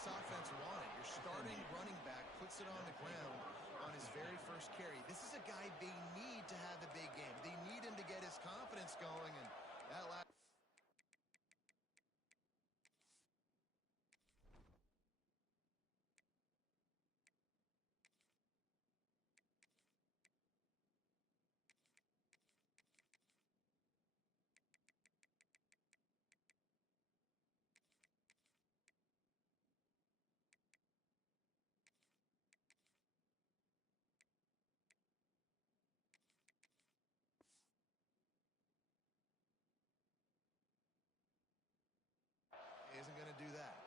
this offense wanted. Your starting running back puts it on the ground on his very first carry. This is a guy they need to have a big game. They need him to get his confidence going, and that last... isn't going to do that.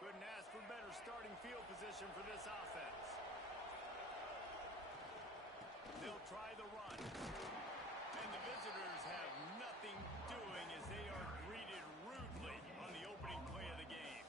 Couldn't ask for better starting field position for this offense. They'll try the run. And the visitors have nothing doing as they are greeted rudely on the opening play of the game.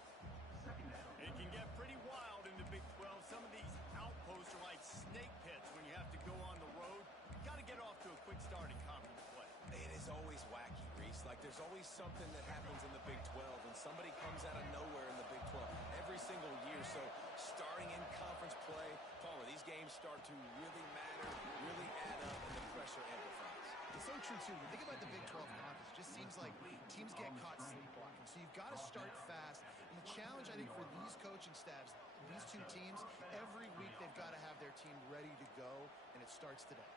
It can get pretty wild in the Big 12. Some of these outposts are like snake pits when you have to go on the road. Got to get off to a quick start in conference play. It is always wacky, Reese. Like, there's always something that happens in the Big 12, and somebody comes out of nowhere in the Big 12 every single year. So, starting in conference play, Palmer, these games start to really matter, really add up, and the pressure amplifies. It's so true, too. When you think about the Big 12 conference, it just seems like teams get caught sleepwalking. So you've got to start fast. And the challenge, I think, for these coaching staffs, these two teams, every week they've got to have their team ready to go, and it starts today.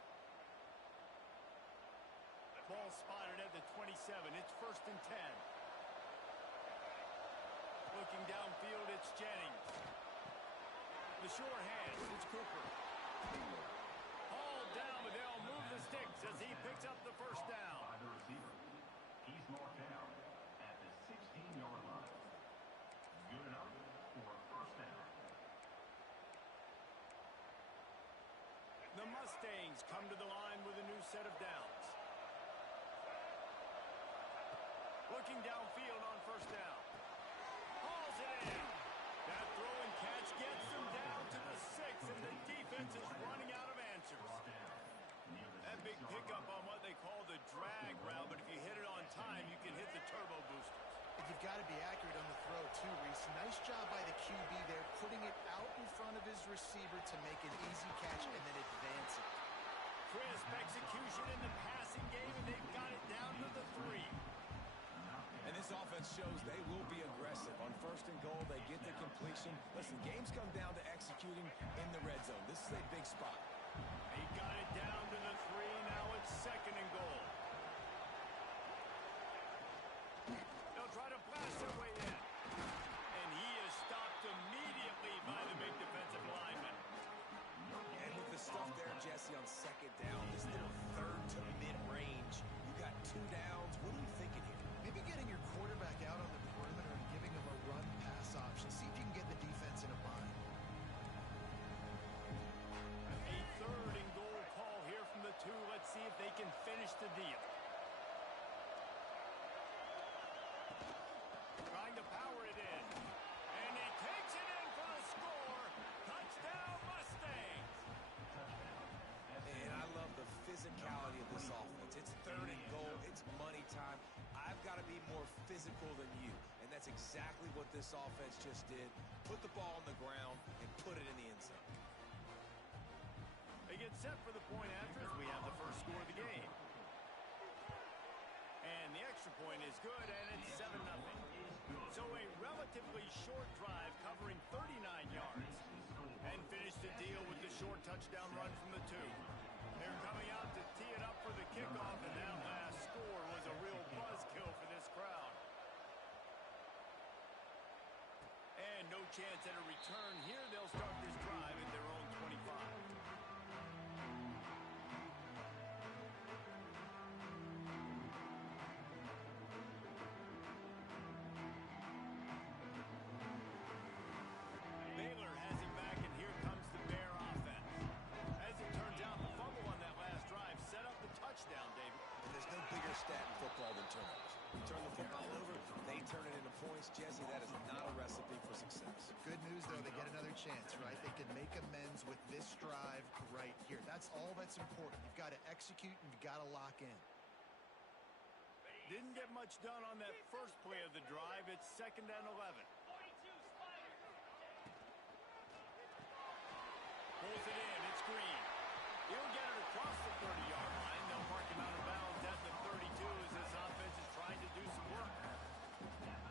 Ball spotted at the 27. It's 1st and 10. Looking downfield, it's Jennings. The short hand, it's Cooper. Hauled down, but they'll move the sticks as he picks up the first down. By the receiver. He's marked down at the 16-yard line. Good enough for a first down. The Mustangs come to the line with a new set of downs. Looking downfield on first down. Hauls it in. That throw and catch gets them down to the 6, and the defense is running out of answers. That big pickup on what they call the drag route, but if you hit it on time, you can hit the turbo boosters. You've got to be accurate on the throw, too, Reese. Nice job by the QB there, putting it out in front of his receiver to make an easy catch and then advance it. Crisp execution in the passing game, and they've got it down to the 3. And this offense shows they will be aggressive. On 1st and goal, they get the completion. Listen, games come down to executing in the red zone. This is a big spot. He got it down to the 3. Now it's 2nd and goal. They'll try to blast their way in. And he is stopped immediately by the big defensive lineman. And with the stuff there, Jesse, on 2nd down, this little 3rd to mid-range, you got 2 downs. What are you thinking here? Maybe getting your quarterback out on the perimeter and giving him a run-pass option. See if you can get the defense in a bind. A 3rd and goal call here from the 2. Let's see if they can finish the deal. Trying to power it in. And he takes it in for the score. Touchdown, Mustangs. And I love the physicality of this offense. It's 3rd and goal. It's money time. I've got to be more physical than you. And that's exactly what this offense just did. Put the ball on the ground and put it in the end zone. They get set for the point after as we have the first score of the game. And the extra point is good, and it's 7-0. So a relatively short drive covering 39 yards. And finish the deal with the short touchdown run from the 2. They're coming out to tee it up for the kickoff, and that last score was a real buzzkill for this crowd. And no chance at a return here. They'll start this drive at their own 25. Baylor has it back, and here comes the Bear offense. As it turns out, the fumble on that last drive set up the touchdown, David. And there's no bigger stat in football than turnovers. You turn the football over, they turn it into points. Jesse, that is not a recipe for success. Good news, though, they get another chance, right? They can make all that's important. You've got to execute and you've got to lock in. Didn't get much done on that first play of the drive. It's 2nd and 11. Pulls it in. It's Green. He'll get it across the 30-yard line. They'll mark him out of bounds at the 32 as this offense is trying to do some work.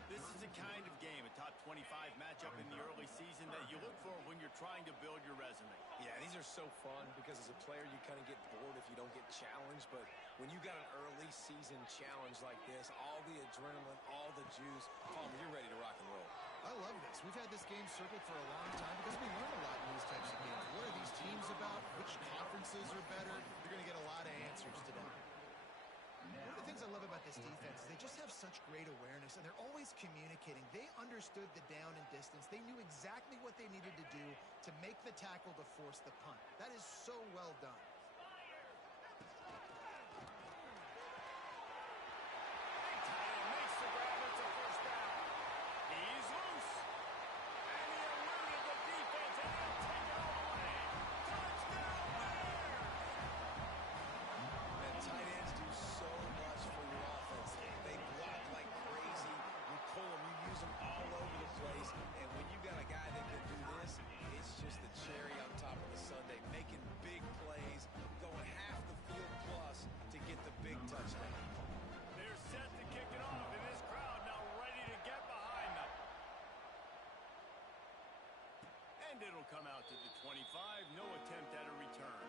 This is the kind of game, a top 25 matchup in the early season that you look for when you're trying to build your resume. Yeah, these are so fun because as a player you kind of get bored if you don't get challenged, but when you got an early season challenge like this, all the adrenaline, all the juice, Palmer, you're ready to rock and roll. I love this. We've had this game circled for a long time because we learn a lot in these types of games. What are these teams about? Which conferences are better? You're going to get a lot of answers today. One of the things I love about this defense is they just have such great awareness, and they're always communicating. They understood the down and distance. They knew exactly what they needed to do to make the tackle to force the punt. That is so well done. Makes the grab. It's a first down. He's loose. And he eluded the defense, and he'll take it all the way. Touchdown Bears! And tight ends do so much for your offense. They block like crazy. You pull them, you use them all over the place. And when you got a guy that can do this, it's just the cherry on top of the sundae, making big plays, going half the field plus to get the big touchdown. They're set to kick it off, and this crowd now ready to get behind them. And it'll come out to the 25. No attempt at a return.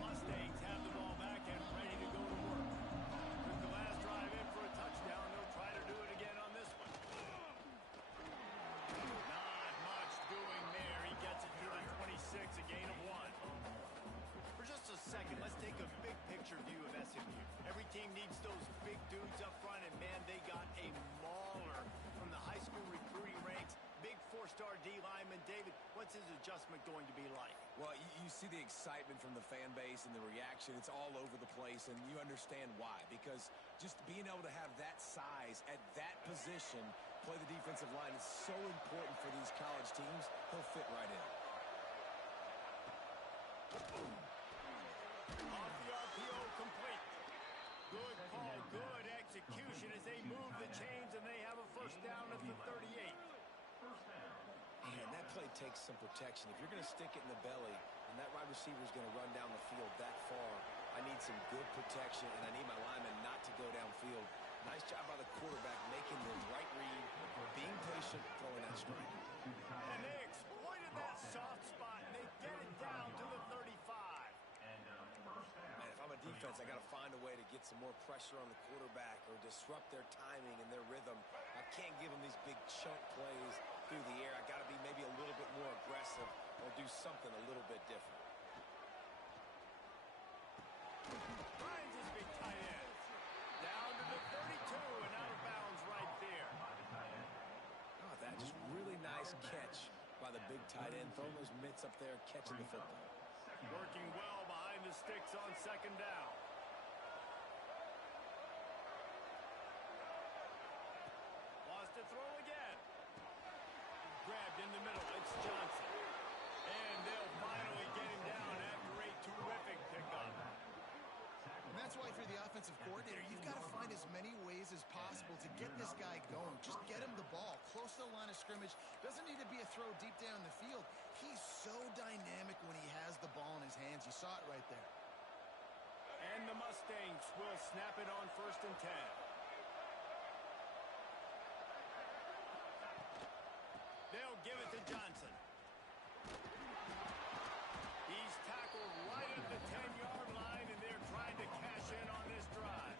Mustangs have the ball back and ready to go to work. Took the last drive in for a touchdown. They'll try to do it again on this one. Not much doing there. He gets it to the 26, a gain of 1. For just a second, let's take a big picture view of SMU. Every team needs those big dudes up front, and man, they got a mauler from the high school recruiting ranks. Big 4-star D lineman. David, what's his adjustment going to be like? Well, you see the excitement from the fan base and the reaction. It's all over the place, and you understand why. Because just being able to have that size at that position, play the defensive line, is so important for these college teams. He'll fit right in. Off the RPO, complete. Good call, good execution as they move the chains, and they have a first down at the 38. Man, that play takes some protection. If you're going to stick it in the belly and that wide receiver is going to run down the field that far, I need some good protection, and I need my lineman not to go downfield. Nice job by the quarterback making the right read, being patient, throwing that strike. And they exploited that soft spot, and they get it down to the 35. Man, if I'm a defense, I got to find a way to get some more pressure on the quarterback or disrupt their timing and their rhythm. I can't give them these big chunk plays through the air. I got to be maybe a little bit more aggressive or do something a little bit different. Finds his big tight end. Down to the 32 and out of bounds right there. Oh, that just really nice catch by the big tight end. Throwing those mitts up there, catching the football. Working well behind the sticks on 2nd down. Wants to throw again. Grabbed in the middle. It's Johnson. And they'll finally get him down after a terrific pickup. And that's why if you're the offensive coordinator, you've got to find as many ways as possible to get this guy going. Just get him the ball close to the line of scrimmage. Doesn't need to be a throw deep down the field. He's so dynamic when he has the ball in his hands. You saw it right there. And the Mustangs will snap it on 1st and 10. They'll give it to Johnson. He's tackled right at the 10-yard line, and they're trying to cash in on this drive.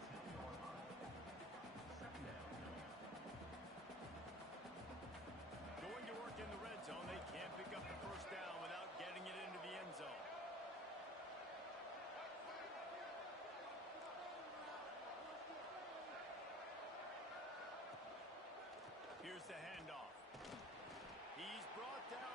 Going to work in the red zone. They can't pick up the first down without getting it into the end zone. Here's the handoff. He's brought down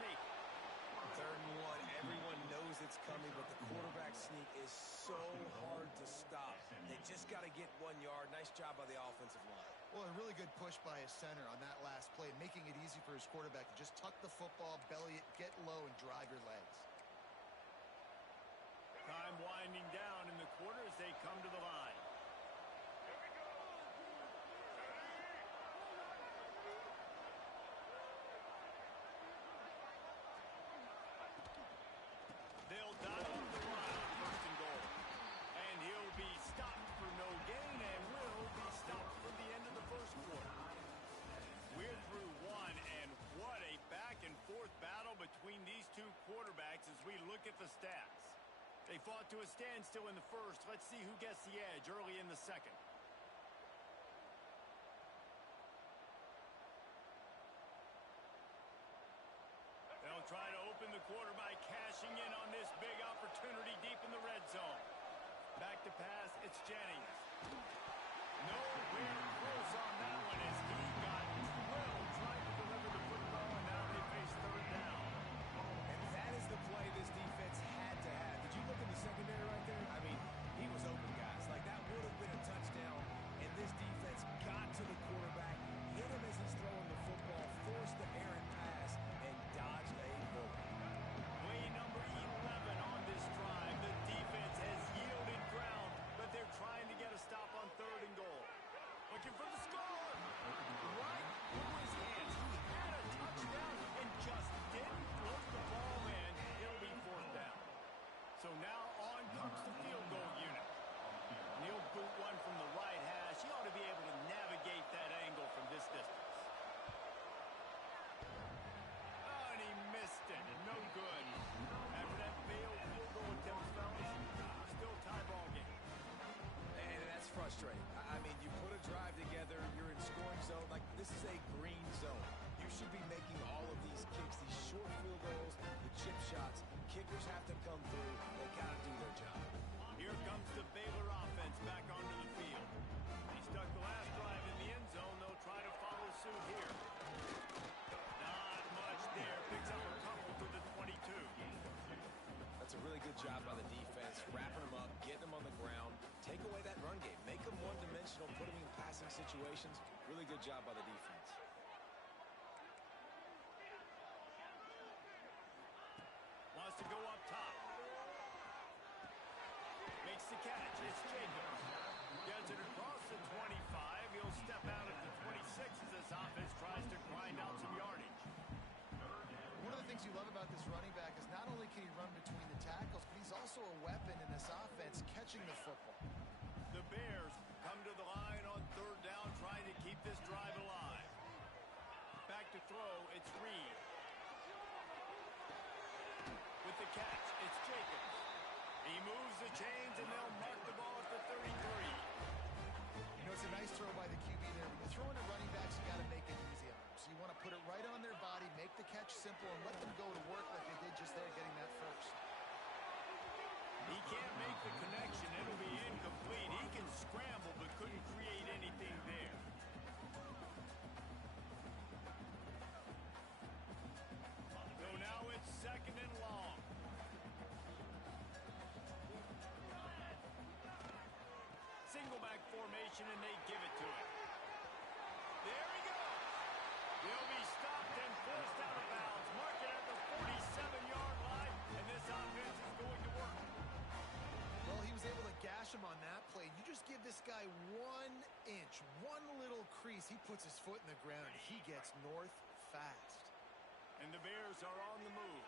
sneak. 3rd and 1. Everyone knows it's coming, but the quarterback sneak is so hard to stop. They just got to get 1 yard. Nice job by the offensive line. Well, a really good push by his center on that last play, making it easy for his quarterback to just tuck the football, belly it, get low, and drive your legs. Time winding down in the quarter as they come to the line. They'll dial up the run on 1st and goal. And he'll be stopped for no gain and will be stopped for the end of the 1st quarter. We're through 1, and what a back-and-forth battle between these two quarterbacks as we look at the stats. They fought to a standstill in the 1st. Let's see who gets the edge early in the 2nd. They'll try to open the quarter by cashing in on this big opportunity deep in the red zone. Back to pass, it's Jennings. Nowhere close on that one as he got drilled trying to deliver the football, and now they face 3rd down. And that is the play this defense had to have. Did you look in the secondary right there? I mean, he was open, guys. Like, that would have been a touchdown, and this defense got to the quarterback, hit him as he's throwing the football, forced the errant pass, and dodged a bullet. Play number 11 on this drive. The defense has yielded ground, but they're trying to get a stop on 3rd and goal. Looking for the score. Right through his hands. He had a touchdown and just didn't look the ball in. It'll be 4th down. So now on comes the field goal unit. And he'll boot one from the right hash. He ought to be able to navigate that angle from this distance. Oh, and he missed it. No good. After that failed field goal attempt, fellas, still tie ball game. And that's frustrating. I mean, you put a drive together, you're in scoring zone. Like, this is a green zone. You should be making all of these kicks, these short field goals, the chip shots. Kickers have to come through. They got to do their job. Here comes the Baylor offense back onto the field. He stuck the last drive in the end zone. They'll try to follow suit here. Not much there. Picks up a couple to the 22. That's a really good job by the defense, wrapping them up, getting them on the ground. Take away that run game. Make them one-dimensional, put them in passing situations. Really good job by the defense. Wants to go up top. Makes the catch. It's Jacobs. Gets it across the 25. He'll step out at the 26 as this offense tries to grind out some yardage. One of the things you love about this running back is not only can he run between the tackles, but he's also a weapon in this offense catching the football. The Bears come to the line on 3rd down, trying to keep this drive alive. Back to throw, it's Reed. With the catch, it's Jacobs. He moves the chains, and they'll mark the ball at the 33. You know, it's a nice throw by the QB there. When you're throwing to running backs, you got to make it easy on them. So you want to put it right on their body, make the catch simple, and let them go to work like they did just there getting that first. He can't make the connection. It'll be incomplete. He can scramble, but couldn't create anything there. So now it's 2nd and long. Single back formation, and they give it to him. There he goes. He'll be stopped and forced out of bounds. Mark it at the 47-yard line, and this offense is going to work. Well, he was able to gash him on that play. You just give this guy 1 inch, one little crease. He puts his foot in the ground, and he gets north fast. And the Bears are on the move.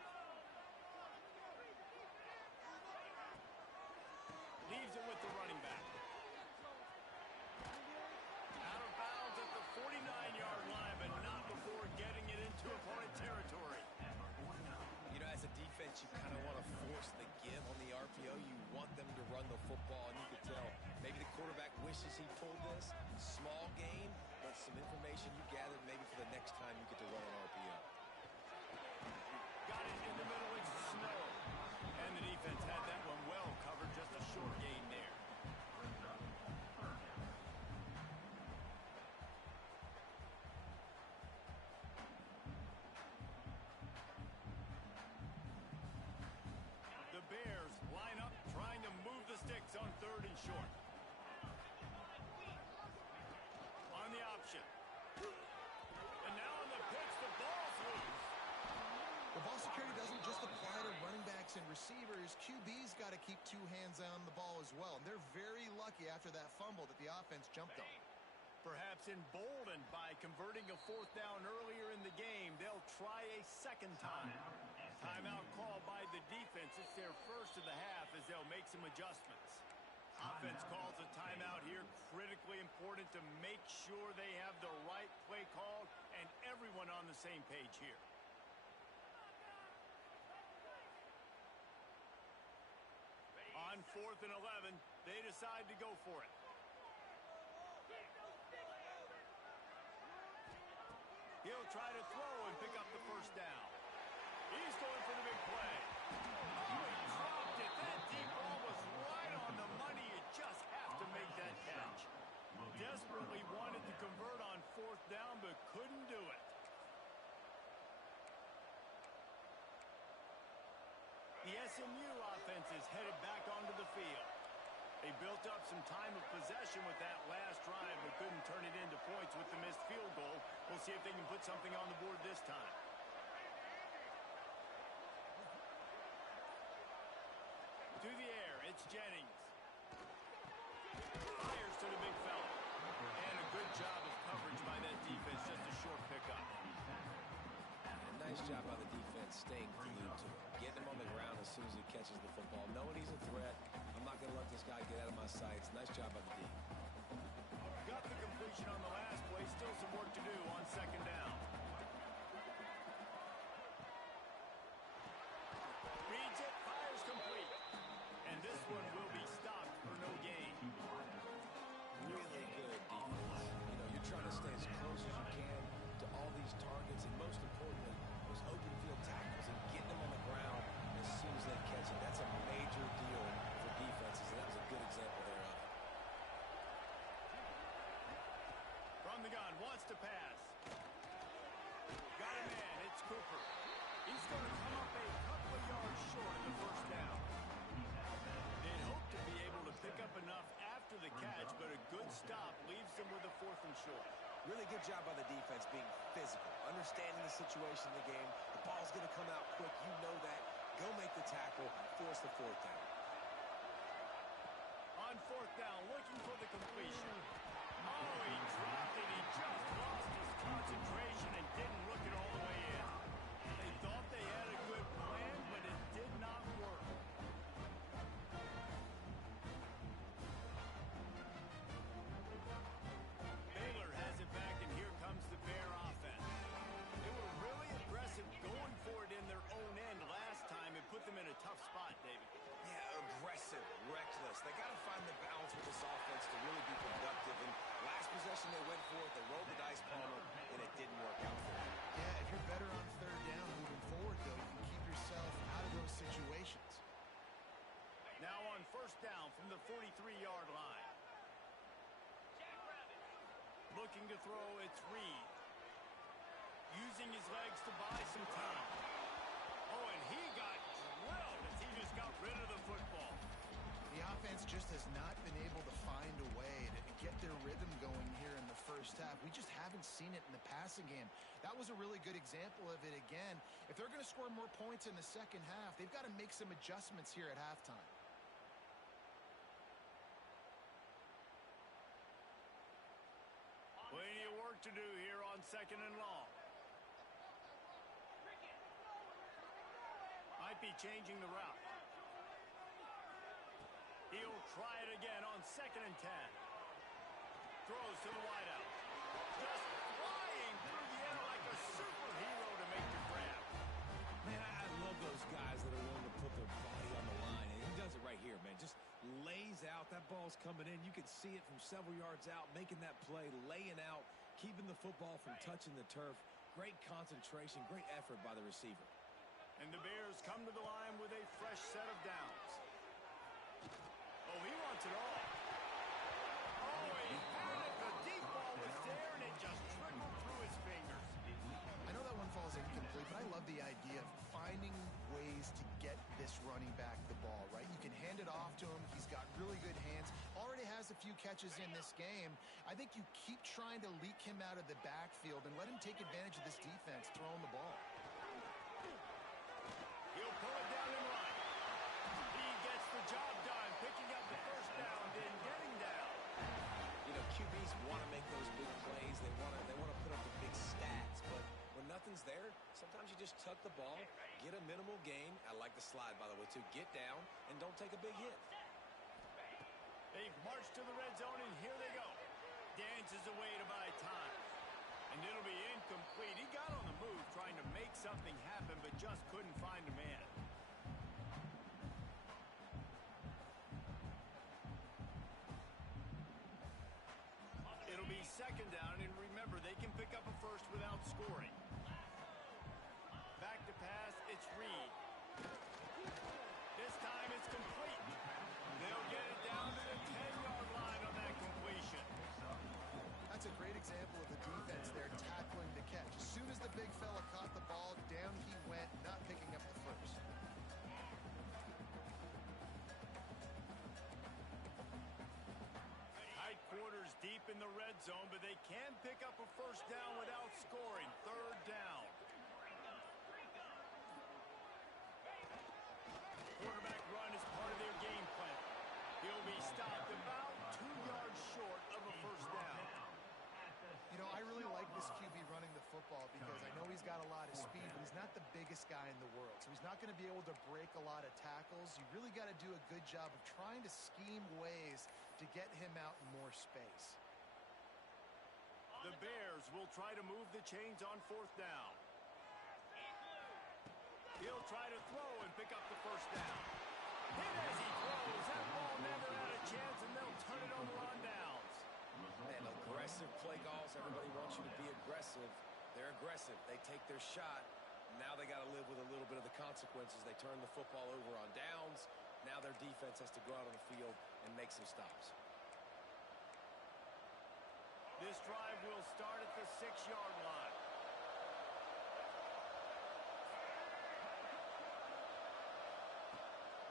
Leaves it with the running back. Out of bounds at the 49-yard line, but not before getting it into opponent territory. You know, as a defense, you kind of want to force the give on the RPO. You want them to run the football, and you can tell maybe the quarterback wishes he pulled this. Small gain, but some information you gathered maybe for the next time you get to run an RPO. Got it in the middle, it's Snow. And the defense had that one well covered, just a short gain there. quarterbacks and receivers, QB's got to keep two hands on the ball as well. And they're very lucky after that fumble that the offense jumped on. Perhaps emboldened by converting a fourth down earlier in the game, they'll try a second time. Timeout called by the defense. It's their first of the half as they'll make some adjustments. Offense calls a timeout here. Critically important to make sure they have the right play called and everyone on the same page here. On 4th and 11, they decide to go for it. He'll try to throw and pick up the first down. He's going for the big play. Oh, he dropped it. That deep ball was right on the money. You just have to make that catch. Desperately wanted to convert on 4th down, but couldn't do it. The SMU offense is headed back onto the field. They built up some time of possession with that last drive, but couldn't turn it into points with the missed field goal. We'll see if they can put something on the board this time. To the air, it's Jennings. Fires to the big fella. And a good job of coverage by that defense, just a short pickup. Nice job by the defense staying glued to it. Getting him on the ground as soon as he catches the football. Knowing he's a threat. I'm not going to let this guy get out of my sights. Nice job by the D. Got the completion on the last play. Still some work to do on second down. Reads it, fires complete. And this one will be stopped for no gain. Really good defense. You know, you're trying to stay as close as you can to all these targets, and most importantly, those open field tackles and getting them on the ground as soon as they catch it. That's a major deal for defenses, and that was a good example there of it. From the gun, wants to pass. Got a man, it's Cooper. He's going to come up a couple of yards short of the first down. They'd hope to be able to pick up enough after the catch, but a good stop leaves them with a 4th and short. Really good job by the defense being physical, understanding the situation in the game. The ball's going to come out quick. You know that. Go make the tackle, force the 4th down. On 4th down, looking for the completion. Oh, he dropped it. He just lost his concentration and didn't look it all the way in. They thought they had a good plan, but it did not work. Baylor has it back, and here comes the Bear offense. They were really aggressive going for it in their own end last time. It put them in a tough spot, David. Yeah, aggressive, reckless. They got to find the balance with this offense to really be productive. And last possession they went for it, they rolled the dice, Palmer, and it didn't work out for them. Yeah, if you're better on 3rd down moving forward, though, you can keep yourself out of those situations. Now on 1st down from the 43-yard line. Looking to throw, it's Reed. Using his legs to buy some time. Oh, and he got drilled as he just got rid of the football. The offense just has not been able to find a way to get their rhythm going here in the first half. We just haven't seen it in the passing game. That was a really good example of it again. If they're going to score more points in the second half, they've got to make some adjustments here at halftime. Plenty of work to do here on 2nd and long. Might be changing the route. He'll try it again on 2nd and 10. Throws to the wideout. Just flying through the air like a superhero to make the grab. Man, I love those guys that are willing to put their body on the line. And he does it right here, man. Just lays out. That ball's coming in. You can see it from several yards out, making that play, laying out, keeping the football from touching the turf. Great concentration, great effort by the receiver. And the Bears come to the line with a fresh set of downs. Oh, he wants it all. Oh, he had it. The deep ball was there, and it just trickled through his fingers. I know that one falls incomplete, but I love the idea of finding ways to get this running back the ball, right? You can hand it off to him. He's got really good hands. Already has a few catches in this game. I think you keep trying to leak him out of the backfield and let him take advantage of this defense throwing the ball. He'll pull it down and run. tuck the ball, get a minimal gain. I like the slide, by the way, too. Get down and don't take a big hit. They've marched to the red zone, and here they go. Dances away to buy time. And it'll be incomplete. He got on the move trying to make something happen, but just couldn't find a man. It'll be second down, and remember, they can pick up a first without scoring. Back to pass, it's Reed. This time it's complete. They'll get it down to the 10-yard line on that completion. That's a great example of the defense there tackling the catch. As soon as the big fella caught the ball, down he went, not picking up the first. Tight quarters deep in the red zone, but they can pick up a first down without scoring. Third down. Quarterback run is part of their game plan. He'll be stopped about 2 yards short of a first down. You know, I really like this QB running the football because I know he's got a lot of speed, but he's not the biggest guy in the world. So he's not going to be able to break a lot of tackles. You really got to do a good job of trying to scheme ways to get him out in more space. The Bears will try to move the chains on fourth down. He'll try to throw and pick up the first down. Hit as he throws. That ball never had a chance, and they'll turn it over on downs. And aggressive play calls. Everybody wants you to be aggressive. They're aggressive. They take their shot. Now they got to live with a little bit of the consequences. They turn the football over on downs. Now their defense has to go out on the field and make some stops. This drive will start at the 6-yard line.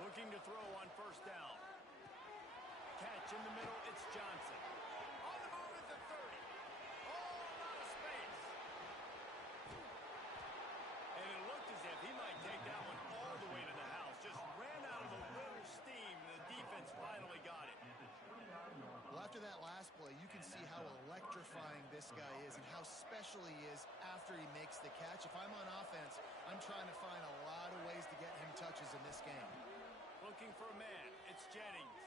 Looking to throw on first down. Catch in the middle, it's Johnson. On the move at the 30. Oh, a lot of space. And it looked as if he might take that one all the way to the house. Just ran out of a little steam. The defense finally got it. Well, after that last play, you can see how electrifying this guy is and how special he is after he makes the catch. If I'm on offense, I'm trying to find a lot of ways to get him touches in this game. Looking for a man. It's Jennings.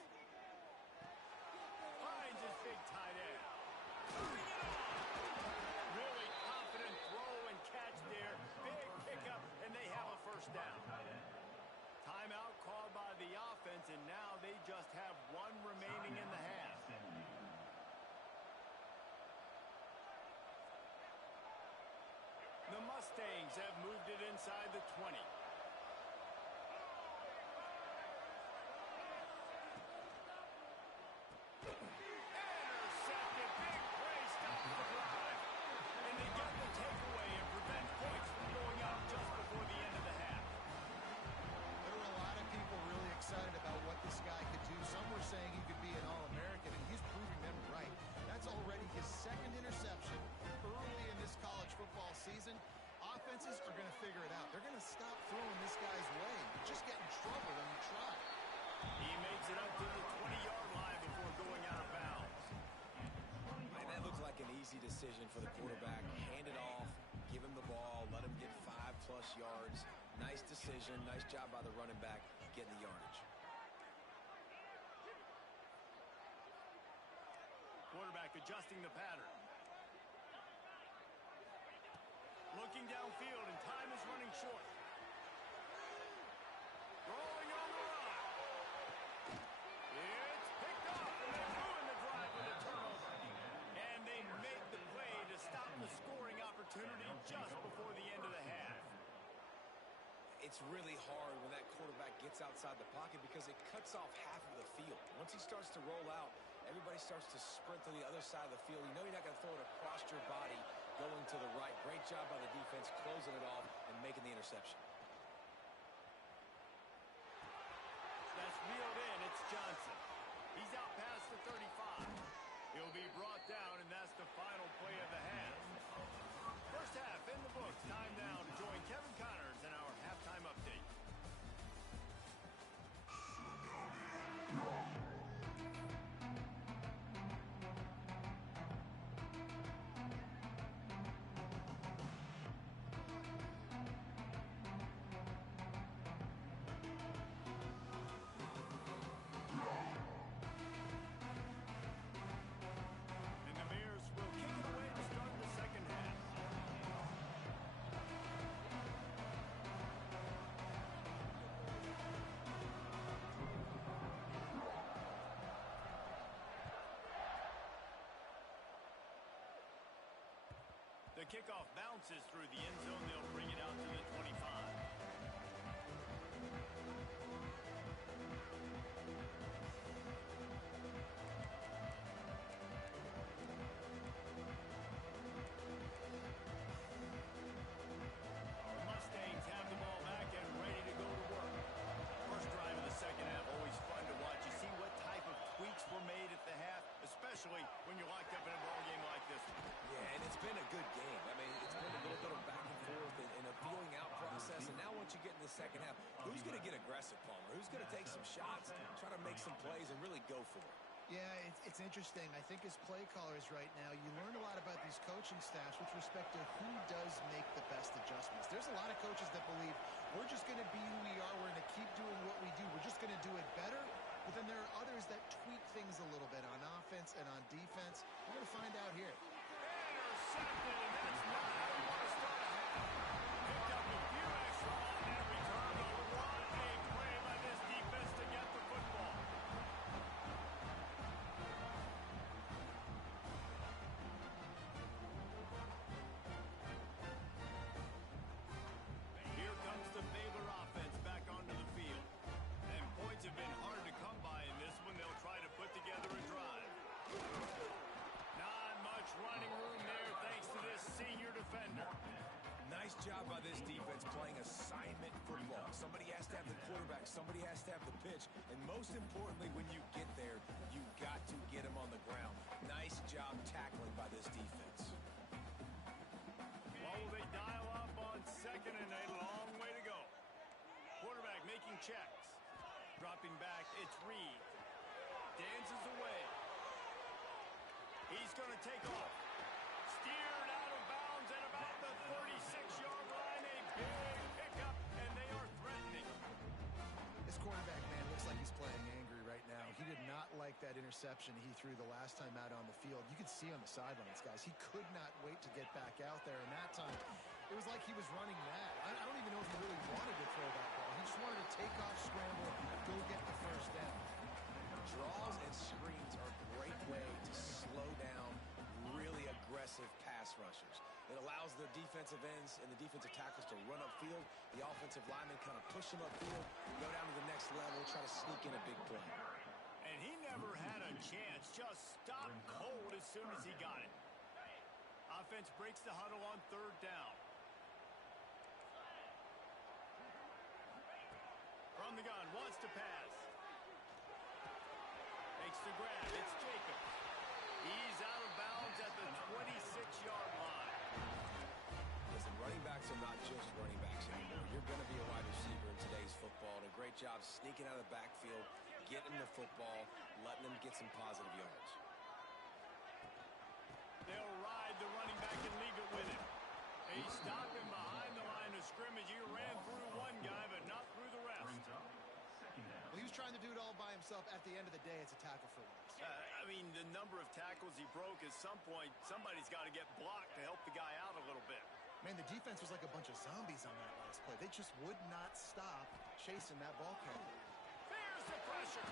Finds his big tight end. Bring it on! Really confident throw and catch there. Big pickup, and they have a first down. Timeout called by the offense, and now they just have one remaining in the half. The Mustangs have moved it inside the 20. Intercepted. Big play. Stops the drive. And they get the takeaway and prevent points from going up just before the end of the half. There were a lot of people really excited about what this guy could do. Some were saying he could be an All-American, and he's proving them right. That's already his second interception early in this college football season. Offenses are going to figure it out. They're going to stop throwing this guy's way. You just get in trouble when you try. He makes it up to the 20-yard line before going out of bounds. Man, that looks like an easy decision for the quarterback. Hand it off, give him the ball, let him get 5+ yards. Nice decision, nice job by the running back getting the yardage. Quarterback adjusting the pattern. Looking downfield, and time is running short. Rolling on the run. It's picked up, and they ruin the drive with a turnover. And they make the play to stop the scoring opportunity just before the end of the half. It's really hard when that quarterback gets outside the pocket because it cuts off half of the field. Once he starts to roll out, everybody starts to sprint to the other side of the field. You know you're not going to throw it across your body going to the right. Great job by the defense closing it off and making the interception. That's reeled in. It's Johnson. He's out past the 35. He'll be brought down, and that's the final play of the half. First half in the books. Time now to join Kevin Connors in our halftime update. The kickoff bounces through the end zone. They'll bring it out to the 25. When you're locked up in a ball game like this one. Yeah, and it's been a good game. I mean, it's been a little bit of back and forth and a feeling out process. And now once you get in the second half, who's going to get aggressive, Palmer? Who's going to take some shots, try to make some plays, and really go for it? Yeah, it's interesting. I think as play callers right now, you learn a lot about these coaching staffs with respect to who does make the best adjustments. There's a lot of coaches that believe we're just going to be who we are. We're going to keep doing what we do. We're just going to do it better. But then there are others that tweak things a little bit on offense and on defense. We're going to find out here. Intercepted, and that's not how you want to start a half. Picked up a few extra on that return, but what a play by this defense to get the football. Here comes the Baylor offense back onto the field. And points have been hard to come by in this one. They'll try to put together a drive. Not much running room there thanks to this senior defender. Nice job by this defense playing assignment football. Somebody has to have the quarterback. Somebody has to have the pitch. And most importantly, when you get there, you got to get him on the ground. Nice job tackling by this defense. What will they dial up on second and a long way to go? Quarterback making checks. Dropping back, it's Reed. Dances away. He's going to take off. Steered out of bounds at about the 36-yard line. A big pickup, and they are threatening. This quarterback, man, looks like he's playing angry right now. He did not like that interception he threw the last time out on the field. You could see on the sidelines, guys. He could not wait to get back out there, and that time it was like he was running mad. I don't even know if he really wanted to throw that ball. He just wanted to take off, scramble, go get the first down. Draws and screens are a great way to slow down really aggressive pass rushers. It allows the defensive ends and the defensive tackles to run upfield. The offensive linemen kind of push them upfield, go down to the next level, try to sneak in a big play. And he never had a chance. Just stopped cold as soon as he got it. Offense breaks the huddle on third down. From the gun, wants to pass. Makes the grab. It's Jacobs. He's out of bounds at the 26-yard line. Listen, running backs are not just running backs anymore. You're going to be a wide receiver in today's football. And a great job sneaking out of the backfield, getting the football, letting them get some positive yards. They'll ride the running back and leave it with him. They stop him behind the line of scrimmage. He ran through one guy, but not through the rest. Well, he was trying to do it all by himself. At the end of the day, it's a tackle for loss. I mean, the number of tackles he broke, at some point, somebody's got to get blocked to help the guy out a little bit. Man, the defense was like a bunch of zombies on that last play. They just would not stop chasing that ball carrier. There's the pressure.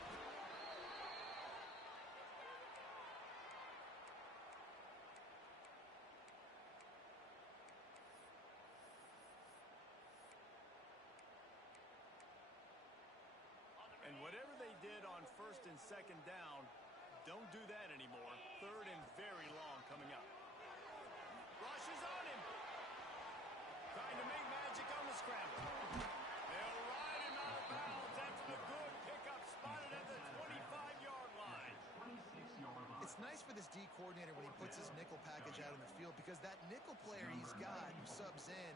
And whatever they did on first and second down, don't do that anymore. Third and very long coming up. Rushes on him. Trying to make magic on the scramble. They'll ride him out of bounds. That's the good pickup, spotted at the 25-yard line. It's nice for this D coordinator when he puts his nickel package out in the field because that nickel player he's got who subs in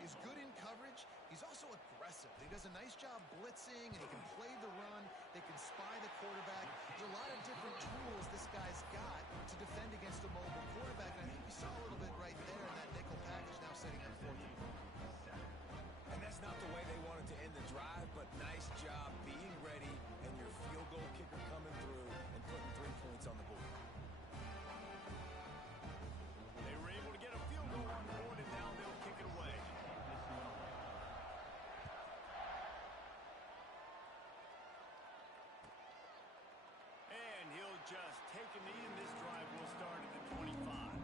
is good in coverage. He's also aggressive. He does a nice job blitzing, and he can play the run. They can spy the quarterback. There's a lot of different tools this guy's got to defend against a mobile quarterback, and I think we saw a little bit right there in that nickel package now setting up 4th and 4. And that's not the way they wanted to end the drive, but nice job being ready and your field goal kicker coming through and putting 3 points on the board. They were able to get a field goal on the board, and now they'll kick it away. And he'll just take a knee, and this drive will start at the 25.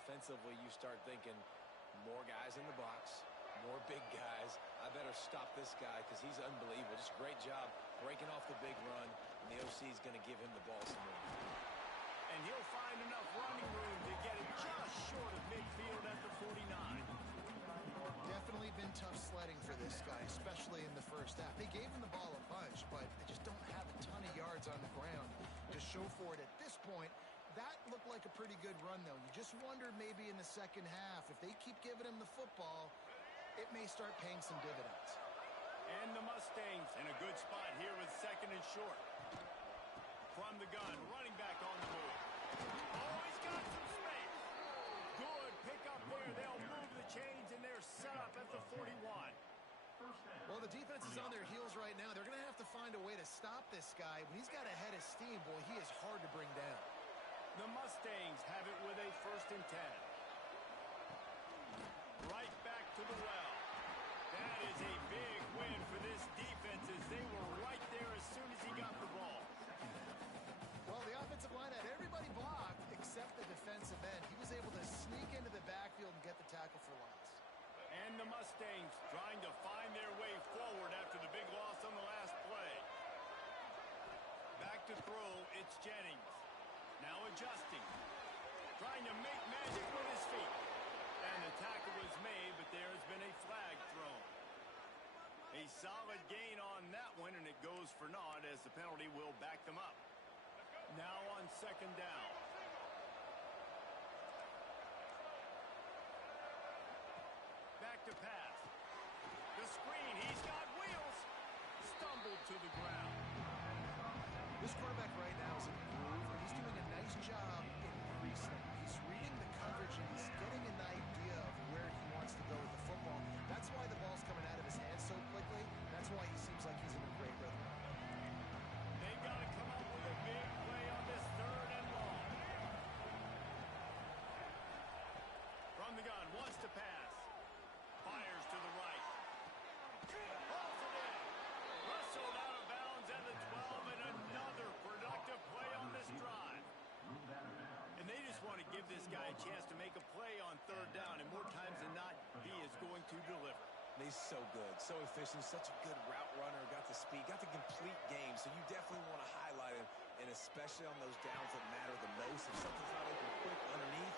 defensively, you start thinking more guys in the box, more big guys. I better stop this guy because he's unbelievable. Just a great job breaking off the big run, and the OC is going to give him the ball some more. And he'll find enough running room to get it just short of midfield at the 49. Definitely been tough sledding for this guy, especially in the first half. They gave him the ball a bunch, but they just don't have a ton of yards on the ground to show for it at this point. That looked like a pretty good run, though. You just wonder maybe in the second half, if they keep giving him the football, it may start paying some dividends. And the Mustangs in a good spot here with second and short. From the gun, running back on the move. Oh, he's got some space. Good pick up there. They'll move the chains, and they're set up at the 41. Well, the defense is on their heels right now. They're going to have to find a way to stop this guy. When he's got a head of steam, boy, he is hard to bring down. The Mustangs have it with a 1st and 10. Right back to the well. That is a big win for this defense as they were right there as soon as he got the ball. Well, the offensive line had everybody blocked except the defensive end. He was able to sneak into the backfield and get the tackle for loss. And the Mustangs trying to find their way forward after the big loss on the last play. Back to throw, it's Jennings. Now adjusting. Trying to make magic with his feet. And the tackle was made, but there has been a flag thrown. A solid gain on that one, and it goes for naught as the penalty will back them up. Now on 2nd down. Back to pass. The screen, he's got wheels. Stumbled to the ground. This quarterback right now is in a groove, and he's doing a nice job increasing. He's reading the coverage, and he's getting an idea of where he wants to go with the football. That's why the ball's coming out of his hands so quickly. That's why he seems like he's in a great rhythm. They've got to come up with a big play on this 3rd and long. From the gun, wants to pass. Fires to the right. Hauls it in. Rustled out of bounds at the 12, and another productive play on this drive. And they just want to give this guy a chance to make a play on 3rd down, and more times than not, he is going to deliver. He's so good, so efficient, such a good route runner, got the speed, got the complete game, so you definitely want to highlight him, and especially on those downs that matter the most. If something's not open quick underneath,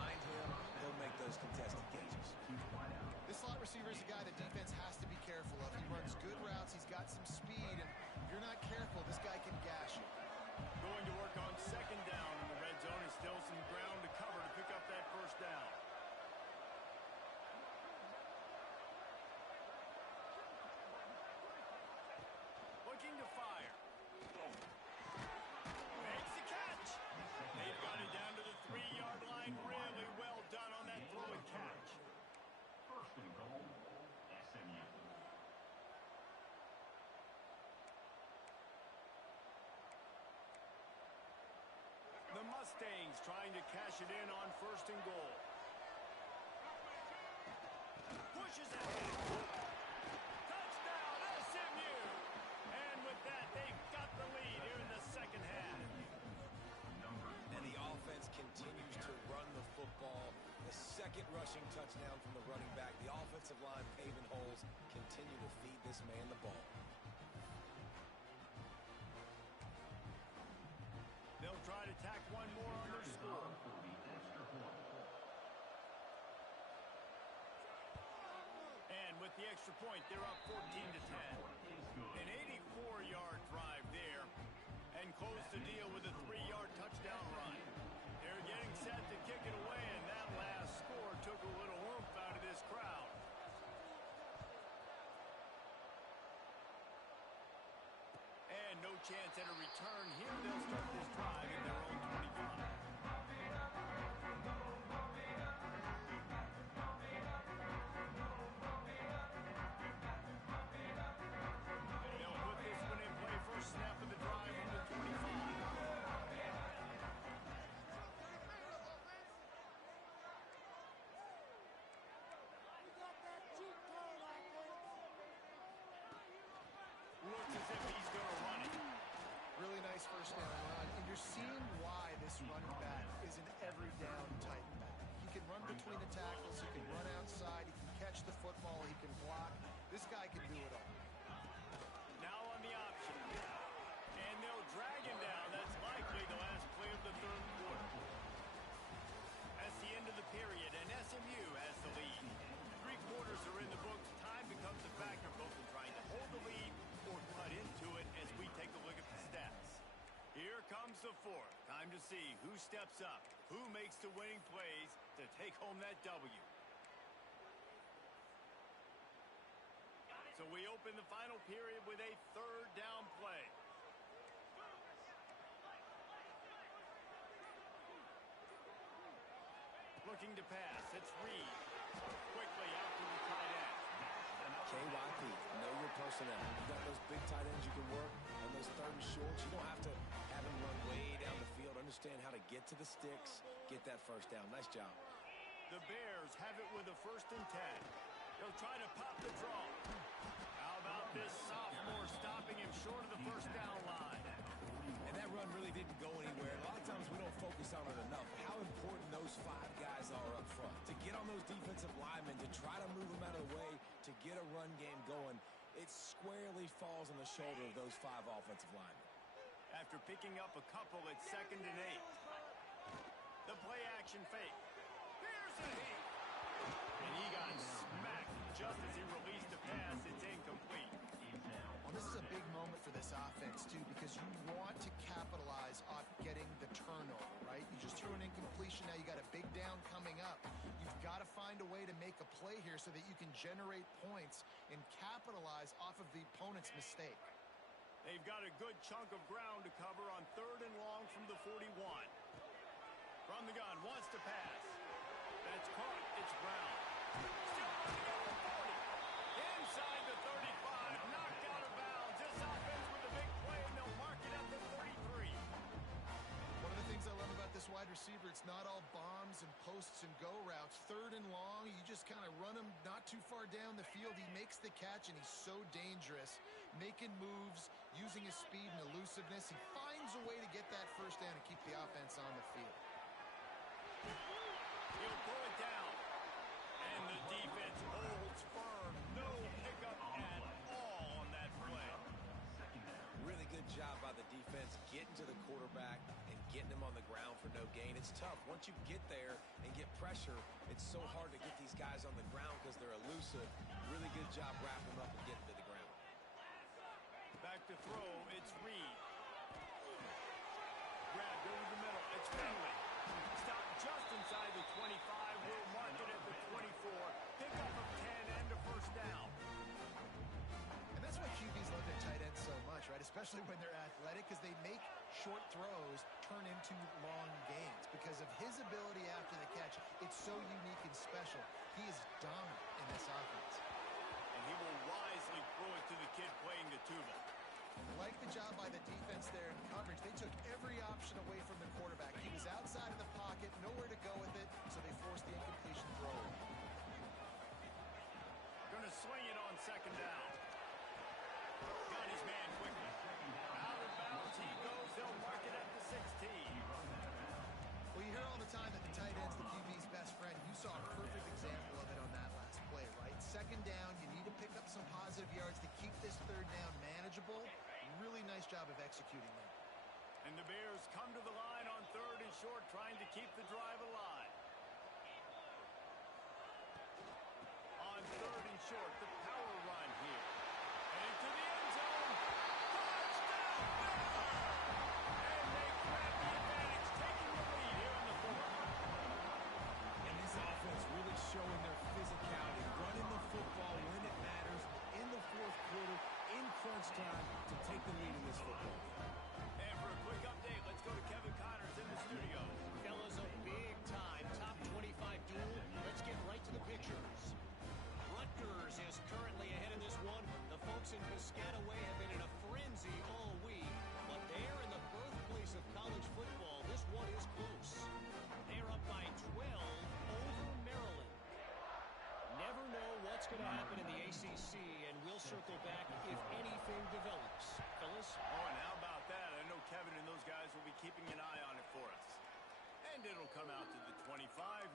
find him, he'll make those contested catches. This slot receiver is a guy the defense has to be careful of. He runs good routes, he's got some speed, and if you're not careful, this guy can gash you. Going to work on 2nd down in the red zone, and still some ground to cover to pick up that 1st down. Looking to fire. Makes the catch. They've got it down to the 3-yard line. Really well done on that throw and catch. 1st and goal, SMU. The Mustangs trying to cash it in on 1st and goal. Pushes ahead. Touchdown, SMU! And with that, they've got the lead here in the 2nd half. And the offense continues to run the football. The 2nd rushing touchdown from the running back. The offensive line paving holes. Continue to feed this man the ball. They'll try to tack one more on their score. And with the extra point, they're up 14 to 10. An 84-yard drive there, and close the deal with a 3-yard touchdown run. They're getting set to kick it away, and that last score took a little oomph out of this crowd. And no chance at a return here. They'll start this drive at their own 25. They'll put this one in play. First snap of the drive from the 25. Looks as if he's going to run it. Really nice 1st down run, and you're seeing why football. He can block. This guy can do it all. Now on the option. And they'll drag him down. That's likely the last play of the third quarter. That's the end of the period, and SMU has the lead. 3 quarters are in the books. Time becomes a factor both in trying to hold the lead or cut into it as we take a look at the stats. Here comes the fourth. Time to see who steps up, who makes the winning plays to take home that W. So we open the final period with a third down play. Looking to pass. It's Reed. Quickly out to the tight end. KYP, know your personnel. You got those big tight ends you can work on those third and shorts. You don't have to have them run way down the field. Understand how to get to the sticks, get that first down. Nice job. The Bears have it with a 1st and 10. They'll try to pop the draw. How about this sophomore stopping him short of the first down line? And that run really didn't go anywhere. A lot of times we don't focus on it enough. How important those 5 guys are up front. To get on those defensive linemen, to try to move them out of the way, to get a run game going, it squarely falls on the shoulder of those 5 offensive linemen. After picking up a couple, it's 2nd and 8. The play action fake. Here's a hit. And he got smacked just as he released the pass. It's incomplete. Well, this is a big moment for this offense, too, because you want to capitalize off getting the turnover, right? You just threw an incompletion. Now you got a big down coming up. You've got to find a way to make a play here so that you can generate points and capitalize off of the opponent's mistake. They've got a good chunk of ground to cover on 3rd and long from the 41. From the gun, wants to pass. That's caught. It's Brown. Still running at the 40. Inside the 35. Knocked out of bounds. This offense with a big play, and they'll mark it at the 33. One of the things I love about this wide receiver, it's not all bombs and posts and go routes. 3rd and long, you just kind of run him not too far down the field. He makes the catch, and he's so dangerous, making moves, using his speed and elusiveness. He finds a way to get that first down and keep the offense on the field. He'll pull it down. And the defense holds firm. No pickup at all on that play. Really good job by the defense getting to the quarterback and getting him on the ground for no gain. It's tough. Once you get there and get pressure, it's so hard to get these guys on the ground because they're elusive. Really good job wrapping them up and getting to the ground. Back to throw. It's Reed. Grabbed over the middle. It's Finley. Stopped just inside the 25. We'll mark it at the 24. Pickup of 10 and a first down. And that's why QBs love their tight ends so much, right? Especially when they're athletic, because they make short throws turn into long gains. Because of his ability after the catch, it's so unique and special. He is dominant in this offense. And he will wisely throw it to the kid playing the tuba. Like the job by the defense there in coverage. They took every option away from the quarterback. He was outside of the pocket, nowhere to go with it, so they forced the incompletion throw. Going to swing it on 2nd down. Got his man quickly. Out of bounds he goes. They'll mark it at the 16. Well, you hear all the time that the tight end's the QB's best friend. You saw a perfect example of it on that last play, right? 2nd down, you need to pick up some positive yards to keep this 3rd down manageable. Really nice job of executing that. And the Bears come to the line on 3rd and short, trying to keep the drive alive. On 3rd and short, the power run here. And into the end zone. Touchdown, Baylor! And they grab the advantage, taking the lead here in the 4th. And this offense really showing their physicality, running the football when it matters, in the 4th quarter, in crunch time, to take the lead in this football game. And for a quick update, let's go to Kevin Connors in the studio. Fellas, a big-time top 25 duel. Let's get right to the pictures. Rutgers is currently ahead in this one. The folks in Piscataway have been in a frenzy all week. But there in the birthplace of college football, this one is close. They're up by 12 over Maryland. Never know what's going to happen in the ACC, and we'll circle back if anything develops. Fellas? Oh, and how about that? I know Kevin and those guys will be keeping an eye on it for us. And it'll come out to the 25.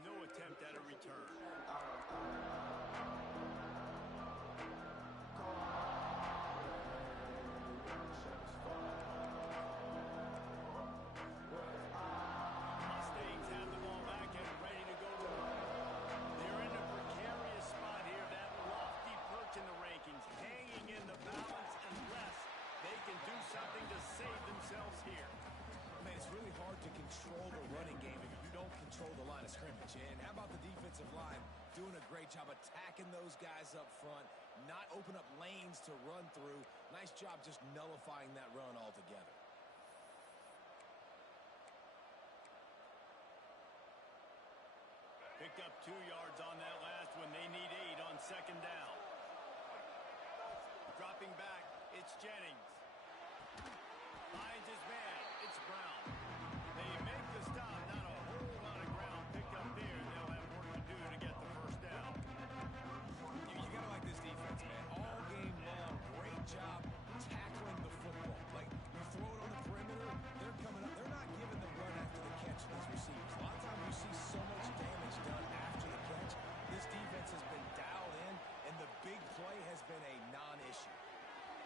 No attempt at a return. much. And how about the defensive line doing a great job attacking those guys up front, not open up lanes to run through. Nice job just nullifying that run altogether. Picked up 2 yards on that last one. They need 8 on second down. Dropping back, it's Jennings. Finds his man, it's Brown. They make the stop, not a whole lot of ground picked up there. They'll have work to do to get the first down. You gotta like this defense, man. All game long, great job tackling the football. Like, you throw it on the perimeter, they're coming up. They're not giving the run after the catch to these receivers. A lot of times you see so much damage done after the catch. This defense has been dialed in, and the big play has been a non-issue.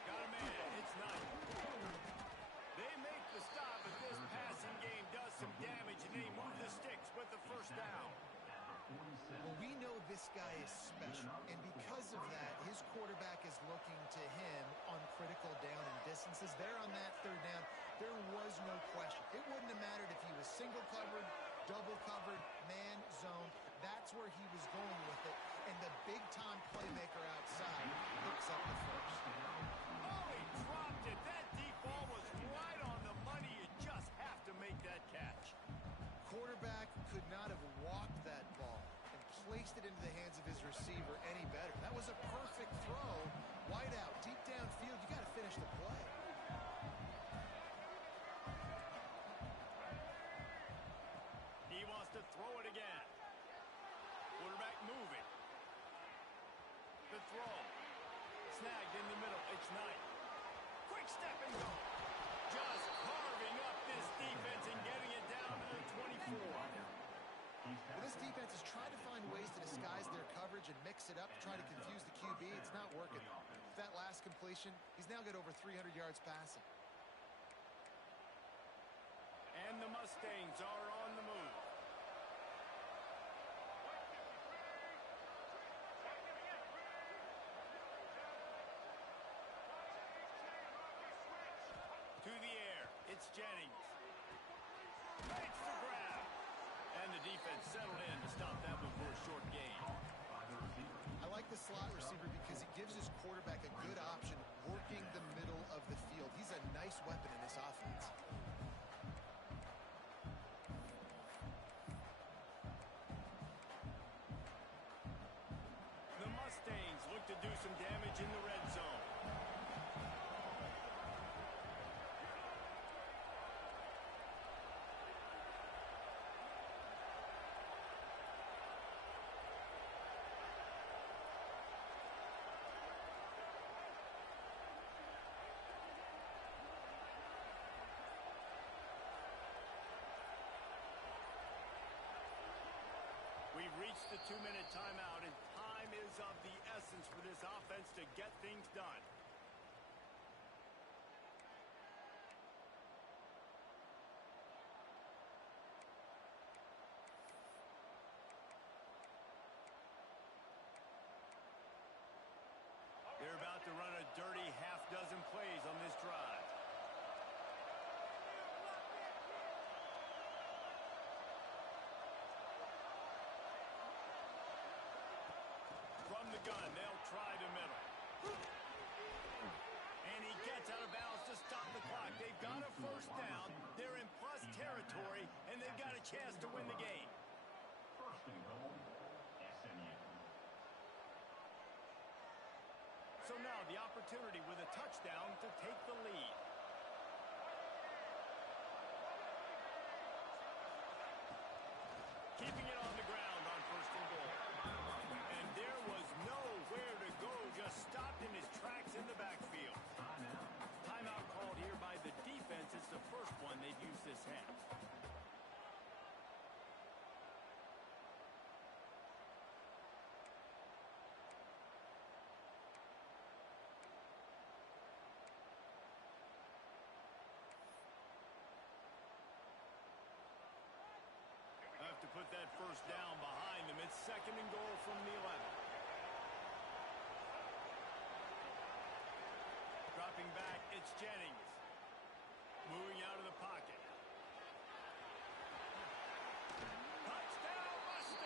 Got a man, it's Knight. They make the stop, but this passing game does some damage, and they move the sticks with the first down. Well, we know this guy is special, and because of that, his quarterback is looking to him on critical down and distances. There on that third down, there was no question. It wouldn't have mattered if he was single covered, double covered, man, zone. That's where he was going with it, and the big-time playmaker outside picks up the first. Oh, he dropped it. That deep ball was right on the money. You just have to make that catch. Quarterback could not have walked that ball and placed it into the hands of his receiver any better. That was a perfect throw. Wide out, deep downfield. You got to finish the play. He wants to throw it again. Quarterback moving. The throw. Snagged in the middle. It's Knight. Quick step and go. Just carving up this defense and getting it down to the 24. Well, this defense is trying to find ways to disguise their coverage and mix it up to try to confuse the QB. It's not working. With that last completion, he's now got over 300 yards passing. And the Mustangs are on the move. To the air, it's Jennings. Makes the grab. And the defense settled in to stop that one for a short gain. I like the slot receiver because he gives his quarterback a good option working the middle of the field. He's a nice weapon in this offense. The Mustangs look to do some damage in the red zone. We've reached the 2-minute timeout, and time is of the essence for this offense to get things done. They're about to run a dirty half-dozen plays on this drive. From the gun, they'll try the middle. And he gets out of bounds to stop the clock. They've got a first down. They're in plus territory, and they've got a chance to win the game. First and goal, SMU. So now the opportunity with a touchdown to take the lead. Keeping it on the ground on first and goal. And there was nowhere to go, just stopped in his tracks in the backfield. Timeout called here by the defense. It's the first one they've used this half. Have to put that first down behind them. It's second and goal from the 11. Dropping back, it's Jennings. Moving out of the pocket. Touchdown, Mustangs!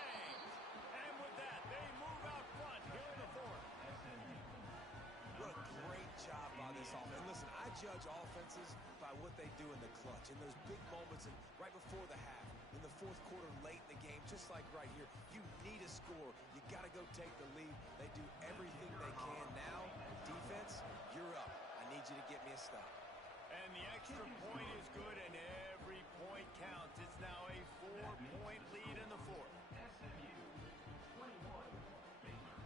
judge offenses by what they do in the clutch, in those big moments and right before the half, in the fourth quarter, late in the game, just like right here. You need a score. You got to go take the lead. They do everything they can now. Defense, you're up. I need you to get me a stop. And the extra point is good, and every point counts. It's now a 4-point lead in the fourth. SMU 21, Baylor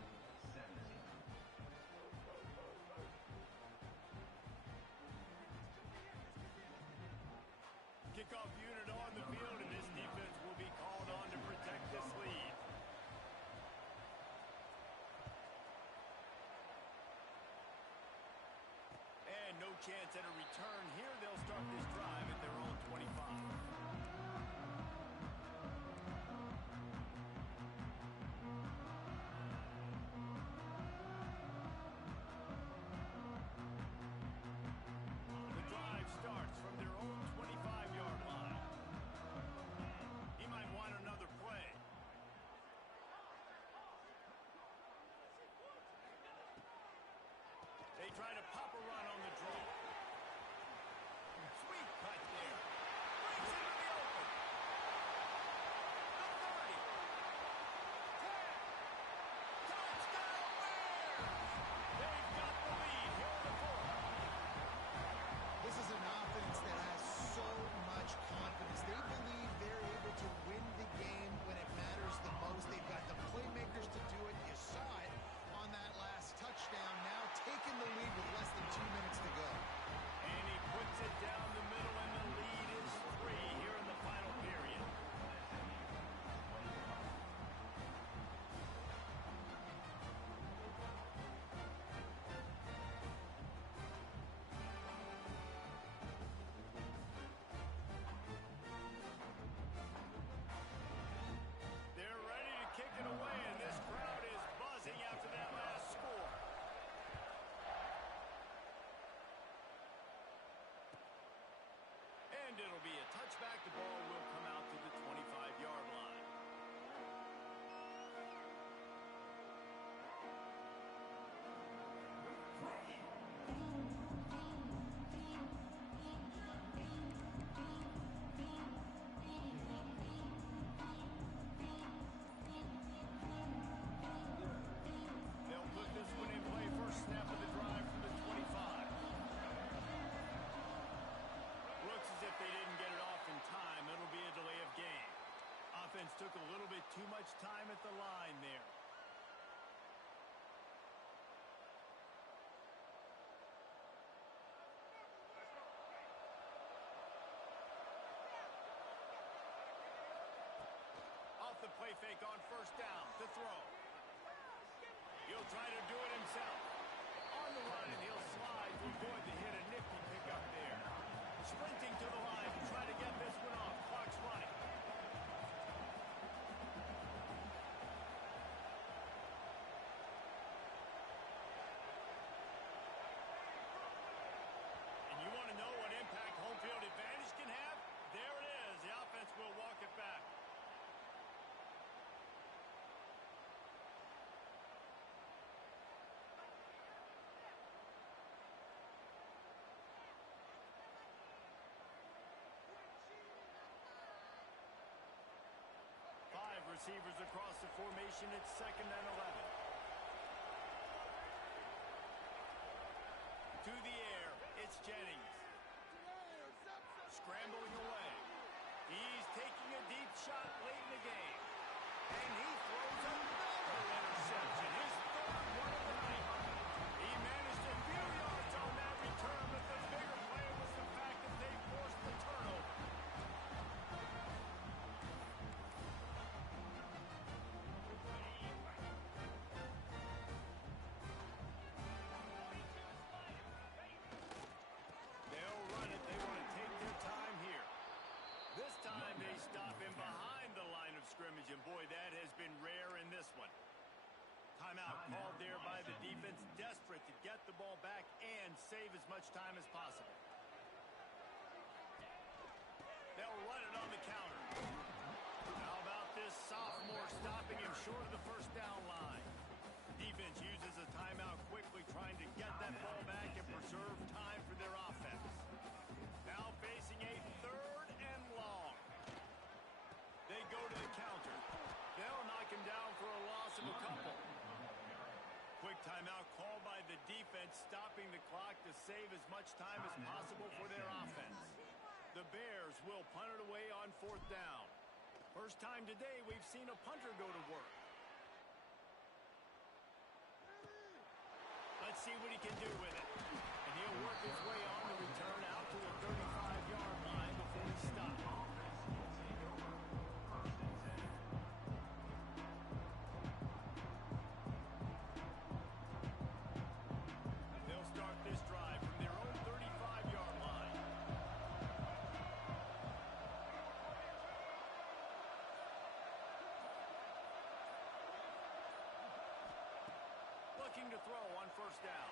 17. Kickoff unit on the field, and this defense will be called on to protect this lead. And no chance at a return here. They'll start this drive at their own 25. The drive starts from their own 25-yard line. He might want another play. They try to pop a run on the draw. Sweet cut there. Brings into the open. The 30. 10. Touchdown Bears! They've got the lead here in the fourth. This is an offense that has so much confidence. They believe they're able to win the game when it matters the most. They've got the playmakers to do it. You saw it on that last touchdown. Now taking the lead with less than 2 minutes to go. And he puts it down the middle, and the lead is 3 here in the final period. They're ready to kick it away, and this crowd is buzzing after that last score. And it'll be a touchback. The ball will come out to the 25-yard line. They'll put this one in play. First snap of the drive from the 25. Looks as if they didn't get it off in time. It'll be a delay of game. Offense took a little bit too much time at the line there. Off the play fake on first down to throw. He'll try to do it himself. On the run, and he'll slide to avoid the hit. A nifty pickup there. Sprinting to the line to try to get this one off. Clock's running. And you want to know what impact home field advantage can have? There it is. The offense will walk it back. Receivers across the formation. It's 2nd and 11. To the air. It's Jennings. Scrambling away. He's taking a deep shot late in the game. And he throws another interception. His 3rd one of the night. He managed a few yards on that return, but the bigger play was the fact that they forced the turnover. Scrimmage, and boy, that has been rare in this one. Timeout called there by the defense, desperate to get the ball back and save as much time as possible. They'll run it on the counter. How about this sophomore stopping him short of the first down line? Defense uses a timeout quickly, trying to get that ball back and preserve time for their offense. go to the counter. They'll knock him down for a loss of a couple. Quick timeout called by the defense, stopping the clock to save as much time as possible for their offense. The Bears will punt it away on 4th down. First time today we've seen a punter go to work. Let's see what he can do with it. And he'll work his way on the return out to the 35-yard line before he stops. They'll start this drive from their own 35-yard line. Looking to throw on 1st down.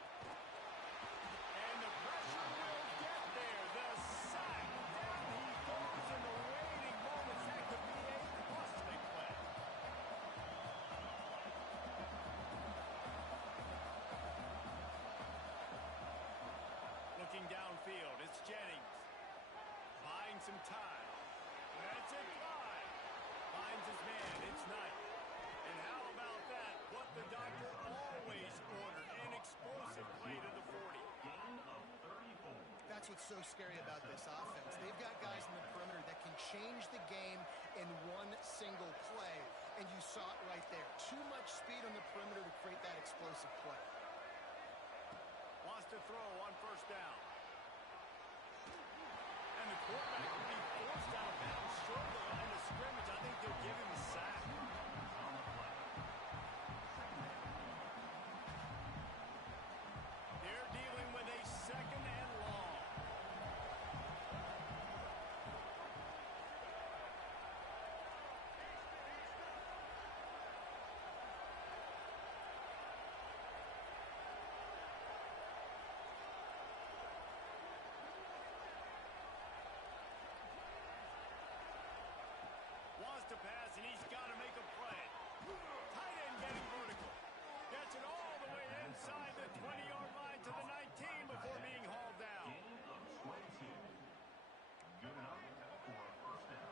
And the pressure will get there. The sack. Down he goes in the waiting moments. That could be a costly play. Looking downfield, it's Jennings. Buying some time. That's it, fly. Finds his man, it's Knight. And how about that? What the doctor always ordered, an explosive play to the 40. That's what's so scary about this offense. They've got guys in the perimeter that can change the game in one single play, and you saw it right there. Too much speed on the perimeter to create that explosive play. Wants to throw on 1st down. And the quarterback will be forced out of bounds short of the line of scrimmage. I think they'll give him a sack. They're dealing with a 2nd and long. Wants to pass, and he's got to make a play. Tight end getting vertical. Gets it all the way inside the 20-yard line to the 19 before being hauled down. Good enough for a 1st down.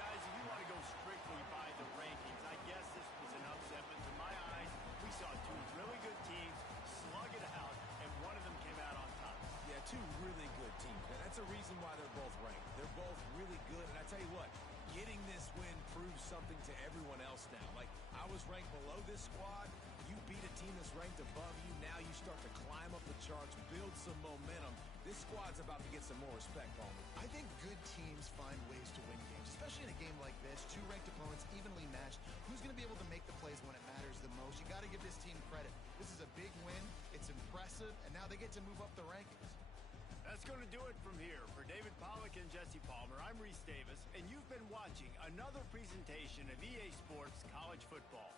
Guys, if you want to go strictly by the rankings, I guess this was an upset, but to my eyes, we saw 2 really good teams slug it out, and one of them came out on top. Yeah, 2 really good teams. And that's a reason why they're both ranked. They're both really good. And I tell you what, getting this win proves something to everyone else now. Like, I was ranked below this squad. You beat a team that's ranked above you. Now you start to climb up the charts, build some momentum. This squad's about to get some more respect on them. I think good teams find ways to win games, especially in a game like this. 2 ranked opponents evenly matched. Who's going to be able to make the plays when it matters the most? You got to give this team credit. This is a big win. It's impressive, and now they get to move up the rankings. That's going to do it from here. For David Pollack and Jesse Palmer, I'm Reese Davis, and you've been watching another presentation of EA Sports College Football.